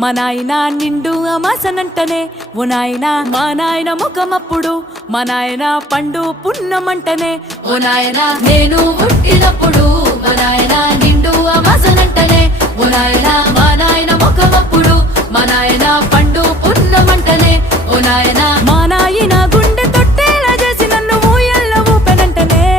మా నాయన నిండు అమాసనంటనే ఓ నాయన మా నాయన ముఖమప్పుడు మా నాయన పండు పున్నమంటనే ఓ నాయన నేను పుట్టినప్పుడు మా నాయన నిండు అమాసనంటనే ఓ నాయన మా నాయన ముఖమప్పుడు మా నాయన